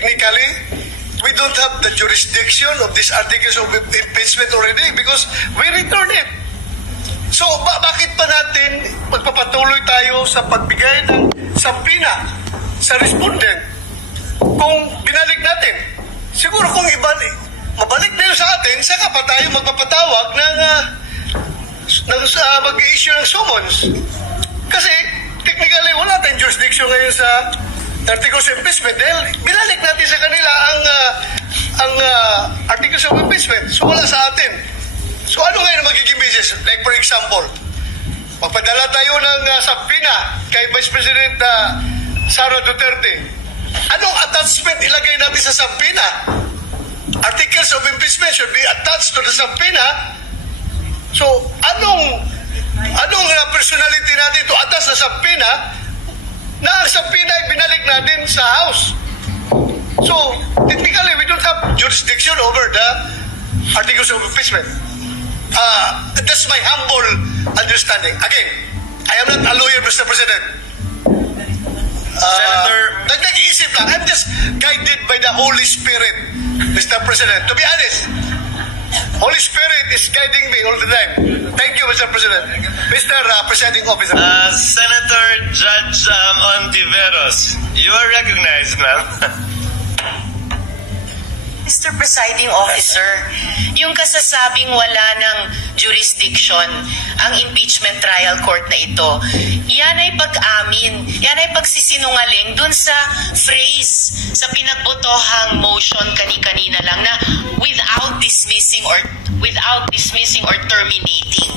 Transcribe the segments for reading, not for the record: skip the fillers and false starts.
technically, we don't have the jurisdiction of these articles of impeachment already because we returned it. So, bakit pa natin magpapatuloy tayo sa pagbigay ng sampina sa respondent kung binalik natin? Siguro kung mabalik na yun sa atin, saka pa tayo magpapatawag ng mag-i-issue ng summons. Kasi, technically, wala tayong jurisdiction ngayon sa articles of impeachment dahil binalik natin sa kanila ang articles of impeachment. So, wala sa atin. So, ano ngayon magiging business? Like, for example, magpadala tayo ng sampina kay Vice President Sara Duterte. Anong attachment ilagay natin sa sampina? Articles of impeachment should be attached to the sampina. So, anong personality natin to attach sa sampina na ang sampina ay binalik natin sa House? So, technically, we don't have jurisdiction over the articles of impeachment. That's my humble understanding. Again, I am not a lawyer, Mr. President. Senator, nag-iisip lang. I'm just guided by the Holy Spirit, Mr. President. To be honest, Holy Spirit is guiding me all the time. Thank you, Mr. President. Mr. Presiding Officer. Senator Judge Ontiveros, you are recognized, ma'am. Mr. Presiding Officer, yung kasasabing wala ng jurisdiction ang impeachment trial court na ito, yan ay pag-amin, yan ay pagsisinungaling dun sa phrase, sa pinagbotohang motion kani-kanina lang na without dismissing or terminating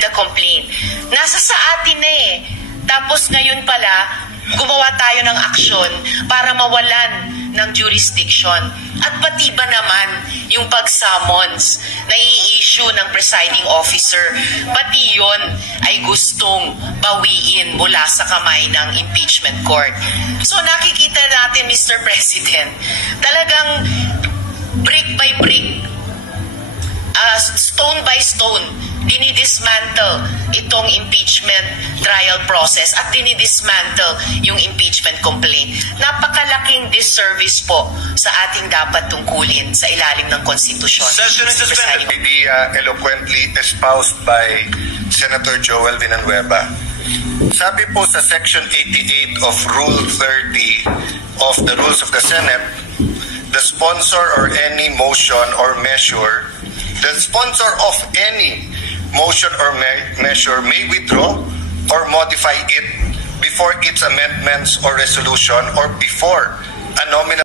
the complaint. Nasa sa atin na eh. Tapos ngayon pala, gumawa tayo ng aksyon para mawalan ng jurisdiction. At pati ba naman yung pag-summons na i-issue ng presiding officer, pati yon ay gustong bawiin mula sa kamay ng impeachment court. So nakikita natin, Mr. President, talagang brick by brick, stone by stone, dinidismantle itong impeachment trial process at dinidismantle yung impeachment complaint. Napakalaking disservice po sa ating dapat tungkulin sa ilalim ng konstitusyon. Session is suspended. Eloquently espoused by Senator Joel Villanueva. Sabi po sa Section 88 of Rule 30 of the Rules of the Senate, the sponsor or any motion or measure, the sponsor of any motion or measure may withdraw or modify it before its amendments or resolution or before a nominal